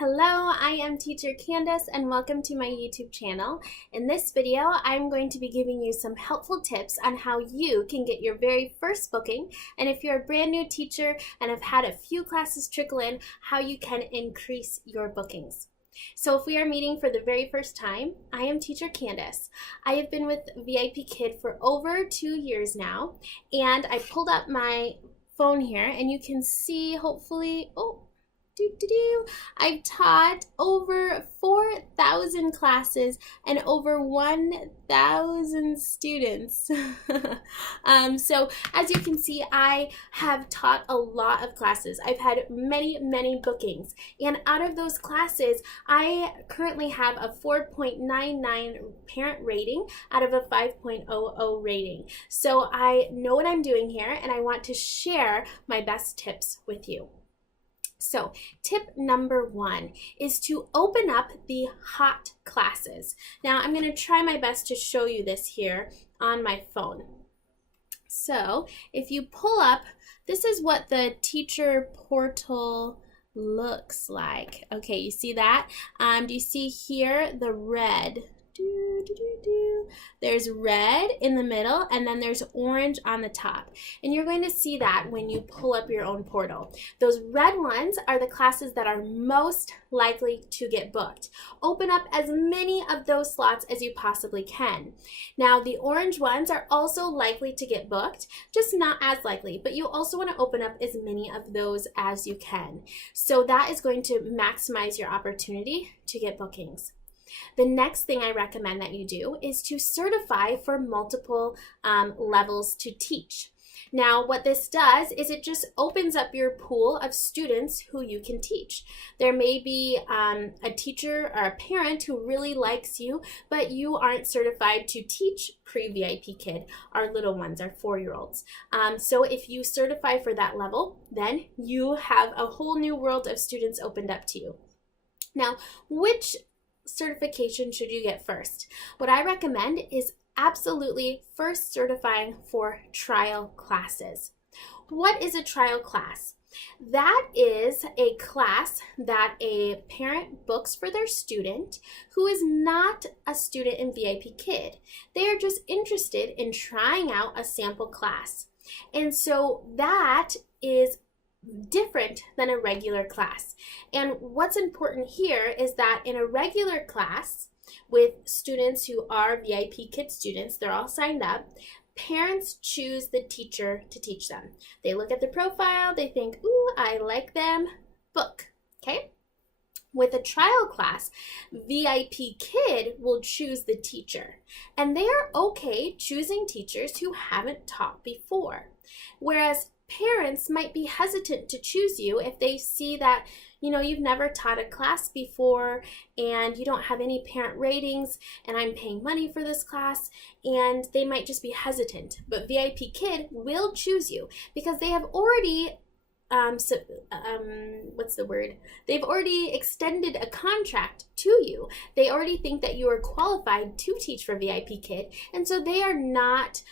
Hello, I am teacher Candace and welcome to my YouTube channel. In this video, I'm going to be giving you some helpful tips on how you can get your very first booking, and if you're a brand new teacher and have had a few classes trickle in, how you can increase your bookings. So if we are meeting for the very first time, I am teacher Candace. I have been with VIPKID for over 2 years now, and I pulled up my phone here and you can see hopefully, I've taught over 4,000 classes and over 1,000 students. So as you can see, I have taught a lot of classes. I've had many bookings. And out of those classes, I currently have a 4.99 parent rating out of a 5.00 rating. So I know what I'm doing here and I want to share my best tips with you. So tip number 1 is to open up the hot classes. Now I'm going to try my best to show you this here on my phone. So if you pull up, this is what the teacher portal looks like. Okay, you see that? Do you see here the red? There's red in the middle and then there's orange on the top, and you're going to see that when you pull up your own portal. Those red ones are the classes that are most likely to get booked. Open up as many of those slots as you possibly can. Now the orange ones are also likely to get booked, just not as likely, but you also want to open up as many of those as you can. So that is going to maximize your opportunity to get bookings. The next thing I recommend that you do is to certify for multiple levels to teach. Now, what this does is it just opens up your pool of students who you can teach. There may be a teacher or a parent who really likes you, but you aren't certified to teach pre-VIPKID. Our little ones, our 4-year-olds. So if you certify for that level, then you have a whole new world of students opened up to you. Now, which certification should you get first? What I recommend is absolutely first certifying for trial classes. What is a trial class? That is a class that a parent books for their student who is not a student in VIPKID. They are just interested in trying out a sample class. And so that is different than a regular class. And what's important here is that in a regular class with students who are VIPKID students, they're all signed up, parents choose the teacher to teach them. They look at the profile, they think, ooh, I like them, book, okay? With a trial class, VIPKID will choose the teacher, and they are okay choosing teachers who haven't taught before. Whereas parents might be hesitant to choose you if they see that, you've never taught a class before and you don't have any parent ratings and I'm paying money for this class, and they might just be hesitant. But VIPKID will choose you because they have already They've already extended a contract to you. They already think that you are qualified to teach for VIPKID, and so they are not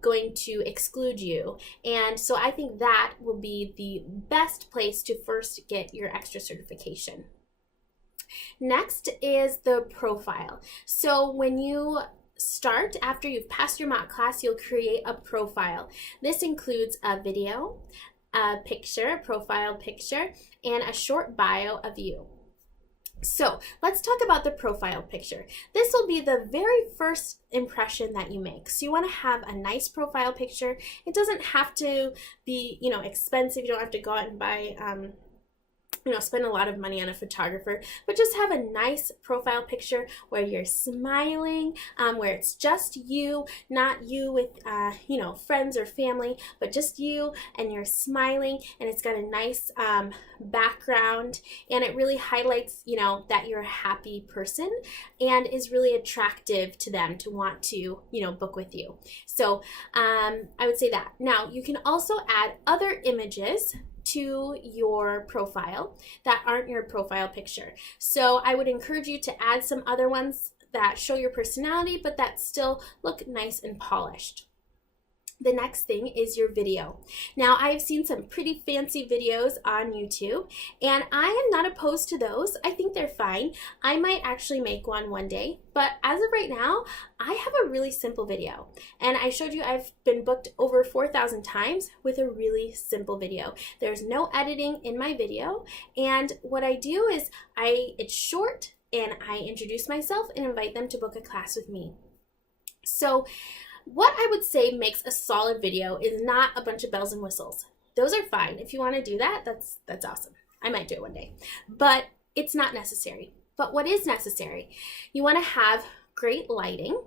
going to exclude you. And so I think that will be the best place to first get your extra certification. Next is the profile. So when you start, after you've passed your mock class, you'll create a profile. This includes a video, a picture, a profile picture, and a short bio of you. So let's talk about the profile picture. This will be the very first impression that you make. So you want to have a nice profile picture. It doesn't have to be, expensive. You don't have to go out and buy spend a lot of money on a photographer, but just have a nice profile picture where you're smiling, where it's just you, not you with, friends or family, but just you, and you're smiling, and it's got a nice background, and it really highlights, that you're a happy person and is really attractive to them to want to, book with you. So I would say that. Now, you can also add other images to your profile that aren't your profile picture. So I would encourage you to add some other ones that show your personality, but that still look nice and polished. The next thing is your video. Now, I've seen some pretty fancy videos on YouTube, and I am not opposed to those. I think they're fine. I might actually make one day, but as of right now, I have a really simple video. And I showed you I've been booked over 4,000 times with a really simple video. There's no editing in my video, and what I do is it's short, and I introduce myself and invite them to book a class with me. So what I would say makes a solid video is not a bunch of bells and whistles. Those are fine. If you want to do that, that's awesome. I might do it one day, but it's not necessary. But what is necessary? You want to have great lighting.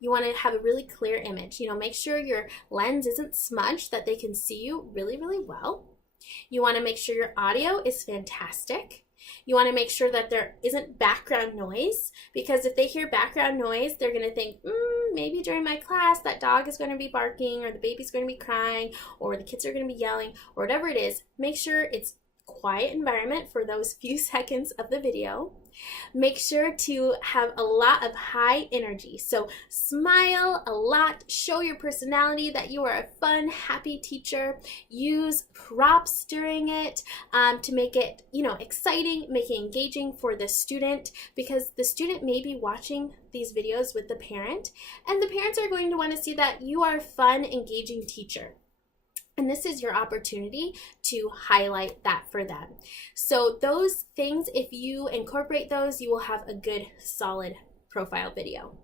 You want to have a really clear image. Make sure your lens isn't smudged, that they can see you really, really well. You want to make sure your audio is fantastic. You want to make sure that there isn't background noise, because if they hear background noise, they're going to think, maybe during my class that dog is going to be barking, or the baby's going to be crying, or the kids are going to be yelling, or whatever it is. Make sure it's a quiet environment for those few seconds of the video. Make sure to have a lot of high energy. So smile a lot, show your personality, that you are a fun, happy teacher. Use props during it to make it, exciting, make it engaging for the student, because the student may be watching these videos with the parent, and the parents are going to want to see that you are a fun, engaging teacher. And this is your opportunity to highlight that for them. So those things, if you incorporate those, you will have a good, solid profile video.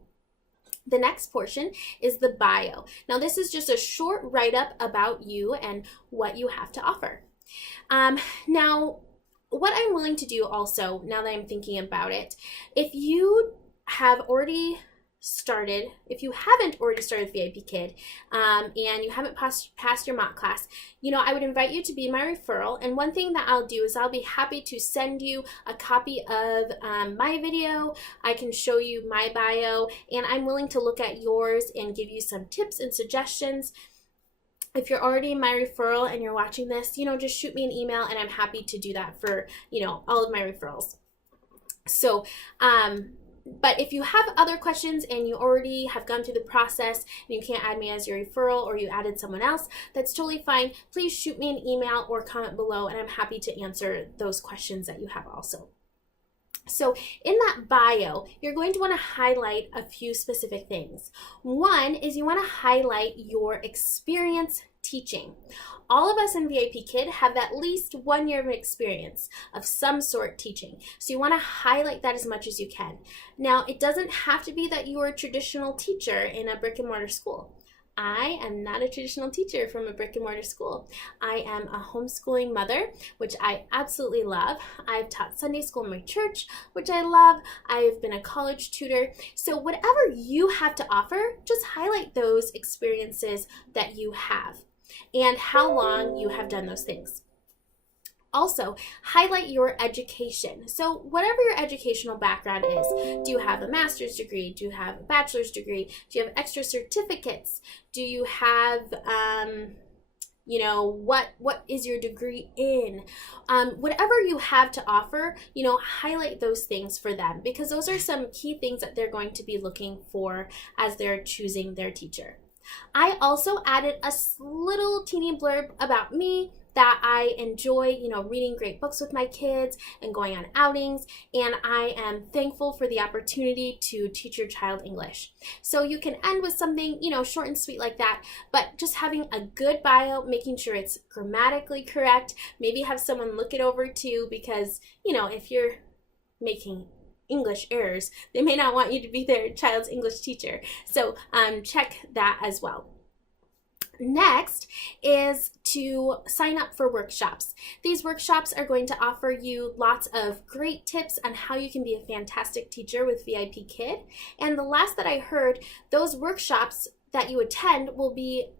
The next portion is the bio. Now, this is just a short write-up about you and what you have to offer. Now, what I'm willing to do also, now that I'm thinking about it, if you haven't already started with VIPKID and you haven't passed your mock class, I would invite you to be my referral. And one thing that I'll do is I'll be happy to send you a copy of my video. I can show you my bio, and I'm willing to look at yours and give you some tips and suggestions. If you're already my referral and you're watching this, just shoot me an email, and I'm happy to do that for, all of my referrals. So, but if you have other questions and you already have gone through the process and you can't add me as your referral, or you added someone else, that's totally fine. Please shoot me an email or comment below, and I'm happy to answer those questions that you have also. So in that bio, you're going to want to highlight a few specific things. One is you want to highlight your experience teaching. All of us in VIPKID have at least 1 year of experience of some sort teaching. So you want to highlight that as much as you can. Now, it doesn't have to be that you are a traditional teacher in a brick and mortar school. I am not a traditional teacher from a brick and mortar school. I am a homeschooling mother, which I absolutely love. I've taught Sunday school in my church, which I love. I've been a college tutor. So whatever you have to offer, just highlight those experiences that you have and how long you have done those things. Also, highlight your education. So whatever your educational background is, do you have a master's degree? Do you have a bachelor's degree? Do you have extra certificates? Do you have, what is your degree in? Whatever you have to offer, highlight those things for them, because those are some key things that they're going to be looking for as they're choosing their teacher. I also added a little teeny blurb about me, that I enjoy, reading great books with my kids and going on outings, and I am thankful for the opportunity to teach your child English. So you can end with something, short and sweet like that, but just having a good bio, making sure it's grammatically correct, maybe have someone look it over too, because, if you're making English errors, they may not want you to be their child's English teacher. So check that as well. Next is to sign up for workshops. These workshops are going to offer you lots of great tips on how you can be a fantastic teacher with VIPKID. And the last that I heard, those workshops that you attend will be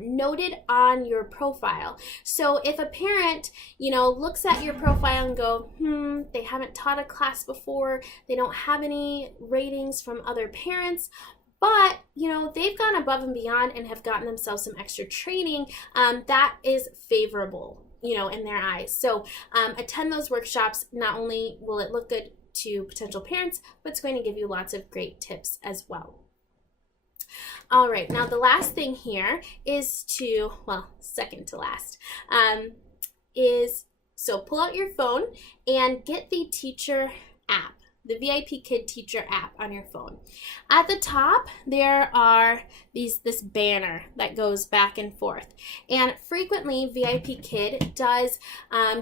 noted on your profile. So if a parent, looks at your profile and go, they haven't taught a class before, they don't have any ratings from other parents, but, they've gone above and beyond and have gotten themselves some extra training, that is favorable, in their eyes. So attend those workshops. Not only will it look good to potential parents, but it's going to give you lots of great tips as well. All right, now the last thing here is to, well, second to last, so pull out your phone and get the teacher app, the VIPKID teacher app on your phone. At the top, there are this banner that goes back and forth. And frequently, VIPKID does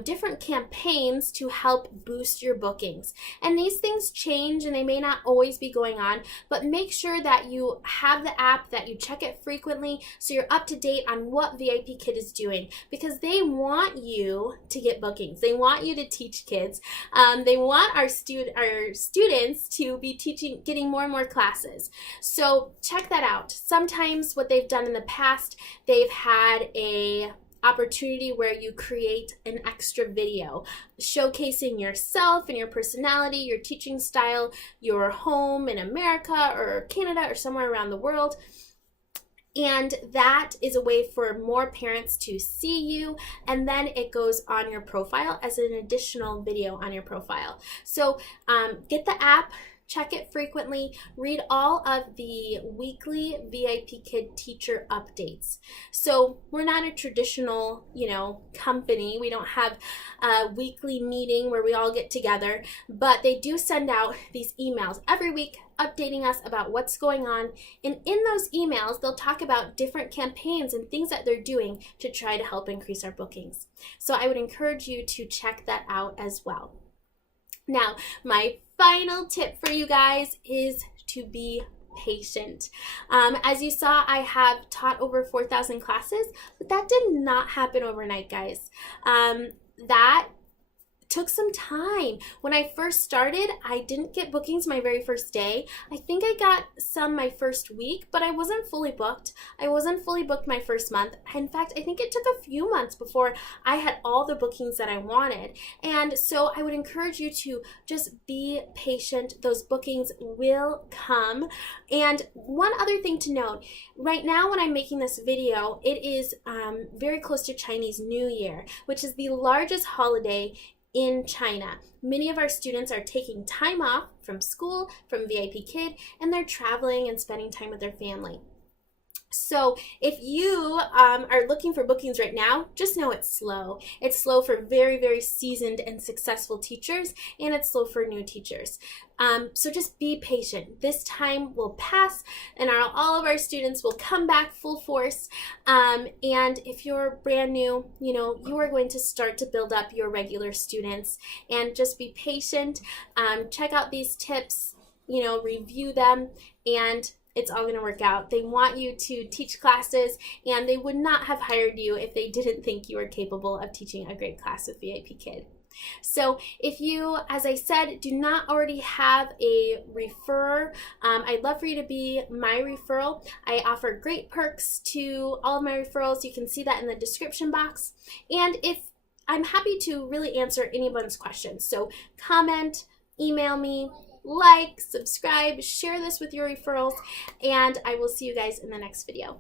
different campaigns to help boost your bookings. And these things change and they may not always be going on, but make sure that you have the app, that you check it frequently so you're up to date on what VIPKID is doing, because they want you to get bookings. They want you to teach kids. They want our students to be getting more and more classes. So check that out. Sometimes what they've done in the past, they've had a opportunity where you create an extra video showcasing yourself and your personality, your teaching style, your home in America or Canada or somewhere around the world. And that is a way for more parents to see you, and then it goes on your profile as an additional video on your profile. So get the app, check it frequently, read all of the weekly VIPKID teacher updates. So we're not a traditional, company. We don't have a weekly meeting where we all get together, but they do send out these emails every week updating us about what's going on. And in those emails, they'll talk about different campaigns and things that they're doing to try to help increase our bookings. So I would encourage you to check that out as well. Now, my final tip for you guys is to be patient. As you saw, I have taught over 4,000 classes, but that did not happen overnight, guys. That took some time. When I first started, I didn't get bookings my very first day. I think I got some my first week, but I wasn't fully booked. I wasn't fully booked my first month. In fact, I think it took a few months before I had all the bookings that I wanted. And so I would encourage you to just be patient. Those bookings will come. And one other thing to note, right now when I'm making this video, it is very close to Chinese New Year, which is the largest holiday in China. Many of our students are taking time off from school, from VIPKID, and they're traveling and spending time with their family. So if you are looking for bookings right now, just know it's slow. It's slow for very, very seasoned and successful teachers, and it's slow for new teachers. So just be patient. This time will pass, and all of our students will come back full force. And if you're brand new, you are going to start to build up your regular students. And just be patient. Check out these tips, review them, and it's all going to work out. They want you to teach classes, and they would not have hired you if they didn't think you were capable of teaching a great class with VIPKID. So if you, as I said, do not already have a referrer, I'd love for you to be my referral. I offer great perks to all of my referrals. You can see that in the description box. And I'm happy to really answer anyone's questions. So comment, email me, like, subscribe, share this with your referrals, and I will see you guys in the next video.